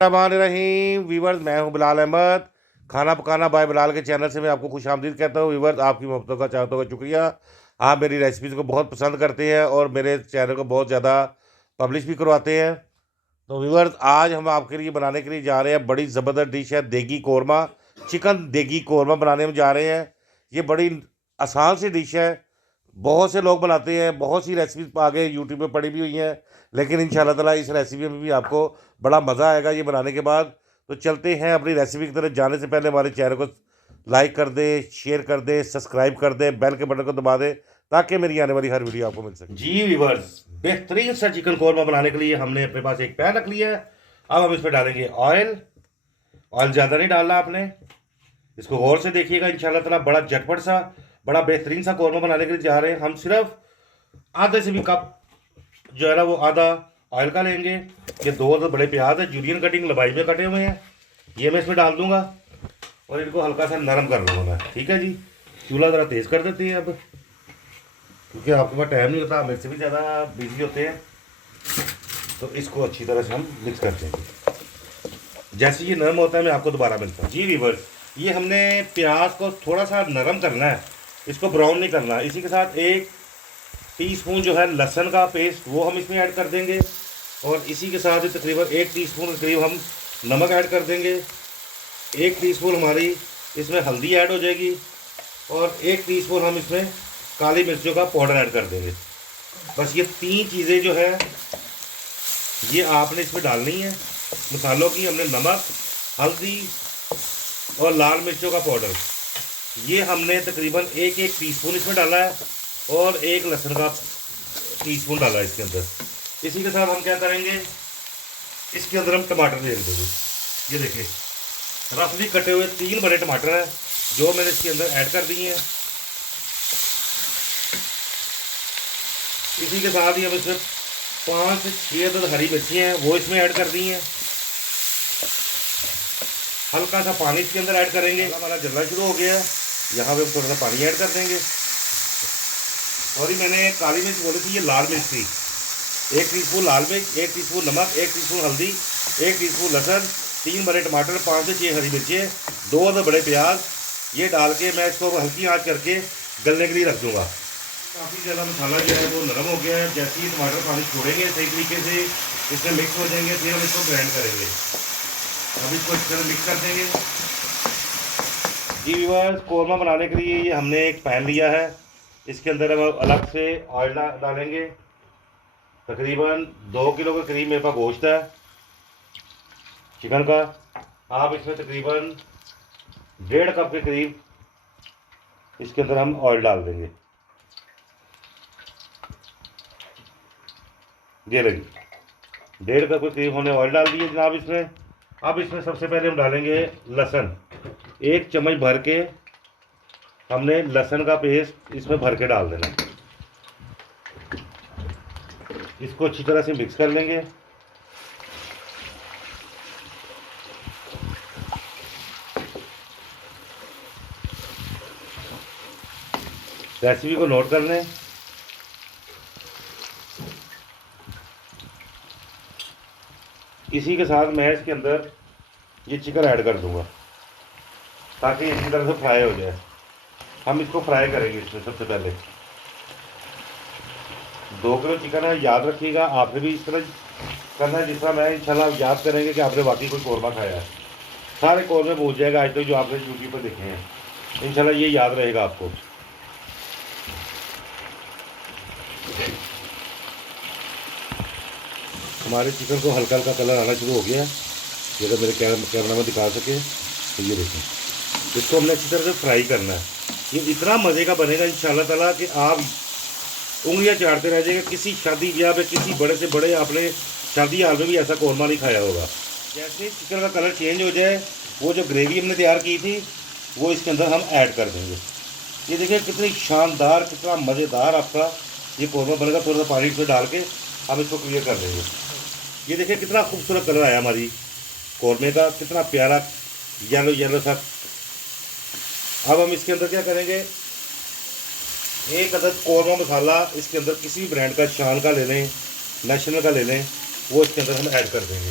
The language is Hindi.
रहीम वीवर्स, मैं हूं बिलाल अहमद। खाना पकाना बाय बिलाल के चैनल से मैं आपको खुश आमदीद कहता हूं। वीवर्स, आपकी मोहब्बतों का चाहतों का शुक्रिया। आप मेरी रेसिपीज़ को बहुत पसंद करते हैं और मेरे चैनल को बहुत ज़्यादा पब्लिश भी करवाते हैं। तो वीवर्स, आज हम आपके लिए बनाने के लिए जा रहे हैं, बड़ी ज़बरदस्त डिश है देगी कौरमा। चिकन देगी कौरमा बनाने में जा रहे हैं। ये बड़ी आसान सी डिश है, बहुत से लोग बनाते हैं, बहुत सी रेसिपीज आगे यूट्यूब पे पड़ी भी हुई हैं, लेकिन इंशाल्लाह ताला इस रेसिपी में भी आपको बड़ा मज़ा आएगा ये बनाने के बाद। तो चलते हैं अपनी रेसिपी की तरफ। जाने से पहले हमारे चैनल को लाइक कर दें, शेयर कर दें, सब्सक्राइब कर दें, बेल के बटन को दबा दें ताकि मेरी आने वाली हर वीडियो आपको मिल सके। जी व्यूअर्स, बेहतरीन सा चिकन कौरमा बनाने के लिए हमने अपने पास एक पैन रख लिया है। अब हम इस पर डालेंगे ऑयल। ऑयल ज़्यादा नहीं डालना आपने, इसको गौर से देखिएगा। इंशाल्लाह ताला बड़ा झटपट सा, बड़ा बेहतरीन सा कौरमा बनाने के लिए जा रहे हैं। हम सिर्फ आधे से भी कप जो है ना वो आधा ऑयल का लेंगे। ये दो बड़े प्याज है, जूलियन कटिंग लंबाई में कटे हुए हैं, ये मैं इसमें डाल दूंगा और इनको हल्का सा नरम कर लूँगा मैं। ठीक है जी, चूल्हा ज़रा तेज़ कर देते हैं अब, क्योंकि आपके पास टाइम नहीं होता, मेरे से भी ज़्यादा बिजी होते हैं। तो इसको अच्छी तरह से हम मिक्स कर देंगे। जैसे ये नरम होता है मैं आपको दोबारा मिलता हूँ। जी वीवर्स, ये हमने प्याज को थोड़ा सा नरम करना है, इसको ब्राउन नहीं करना। इसी के साथ 1 टीस्पून जो है लहसुन का पेस्ट वो हम इसमें ऐड कर देंगे, और इसी के साथ ही तकरीबन 1 टीस्पून के करीब हम नमक ऐड कर देंगे। 1 टीस्पून हमारी इसमें हल्दी ऐड हो जाएगी, और 1 टीस्पून हम इसमें काली मिर्चों का पाउडर ऐड कर देंगे। बस ये 3 चीज़ें जो है ये आपने इसमें डालनी है मसालों की। हमने नमक, हल्दी और लाल मिर्चों का पाउडर ये हमने तकरीबन 1 टीस्पून इसमें डाला है, और 1 लहसुन का टीस्पून डाला है इसके अंदर। इसी के साथ हम क्या करेंगे, इसके अंदर हम टमाटर दे देंगे। ये देखिए रफली कटे हुए 3 बड़े टमाटर हैं जो मैंने इसके अंदर ऐड कर दिए हैं। इसी के साथ ही हम इसमें 5 से 6 अदद हरी मिर्ची हैं वो इसमें ऐड कर दी हैं। हल्का सा पानी इसके अंदर ऐड करेंगे। हमारा जलना शुरू हो गया है, यहाँ पे हम थोड़ा सा पानी ऐड कर देंगे। सॉरी, मैंने काली मिर्च बोली थी, ये लाल मिर्च थी। 1 टीस्पून लाल मिर्च, 1 टीस्पून नमक, 1 टीस्पून हल्दी, 1 टीस्पून लहसुन, 3 बड़े टमाटर, 5 से 6 हरी मिर्चें, 2 अदद बड़े प्याज, ये डाल के मैं इसको हल्की आंच करके गलने के लिए रख दूँगा। काफ़ी ज़्यादा मसाला जो है वो नरम हो गया है। जैसे ही टमाटर पानी छोड़ेंगे सही तरीके से इसमें मिक्स हो जाएंगे, फिर हम इसको ग्राइंड करेंगे। अब इसको इस तरह मिक्स कर देंगे। जी व्यूअर्स, कौरमा बनाने के लिए ये हमने एक पैन लिया है, इसके अंदर हम अलग से ऑयल डालेंगे। तकरीबन 2 किलो के करीब मेरे पास गोश्त है चिकन का। आप इसमें तकरीबन 1.5 कप के करीब इसके अंदर हम ऑयल डाल देंगे। ये लगी 1.5 कप के करीब हमने ऑयल डाल दिए जनाब इसमें। अब इसमें सबसे पहले हम डालेंगे लहसुन। 1 चम्मच भर के हमने लहसुन का पेस्ट इसमें भर के डाल देना। इसको अच्छी तरह से मिक्स कर लेंगे। रेसिपी को नोट कर लें। इसी के साथ मैं इसके अंदर ये चिकन ऐड कर दूंगा ताकि इसी तरह से फ्राई हो जाए। हम इसको फ्राई करेंगे इसमें सबसे पहले। 2 किलो चिकन है, याद रखिएगा आपने भी इस तरह करना है जिस तरह मैं। इंशाल्लाह याद करेंगे कि आपने वाकई कोई कौरमा खाया है। सारे कौरमे भूल जाएगा आज तक जो आपने यूट्यूब पर देखे हैं। इंशाल्लाह ये याद रहेगा आपको। हमारे चिकन को हल्का हल्का कलर आना शुरू हो गया है। ये अगर मेरे कैमरा में दिखा सके तो ये देखें, इसको हमने अच्छी तरह से फ्राई करना है। ये इतना मज़े का बनेगा इंशाल्लाह ताला कि आप उंगलियां चाटते रह जाएंगे। किसी शादी ब्याह पे किसी बड़े से बड़े आपने शादी हाल में भी ऐसा कौरमा नहीं खाया होगा। जैसे चिकन का कलर चेंज हो जाए, वो जो ग्रेवी हमने तैयार की थी वो इसके अंदर हम ऐड कर देंगे। ये देखिए कितनी शानदार, कितना मज़ेदार आपका ये कौरमा बनेगा। थोड़ा सा पानी इसमें डाल के हम इसको क्लियर कर देंगे। ये देखिए कितना खूबसूरत कलर आया हमारी कौरमे का, कितना प्यारा येलो येलो सा। अब हम इसके अंदर क्या करेंगे, 1 अदद कौरमा मसाला इसके अंदर किसी भी ब्रांड का, शान का ले लें, नेशनल का ले लें, वो इसके अंदर हम ऐड कर देंगे।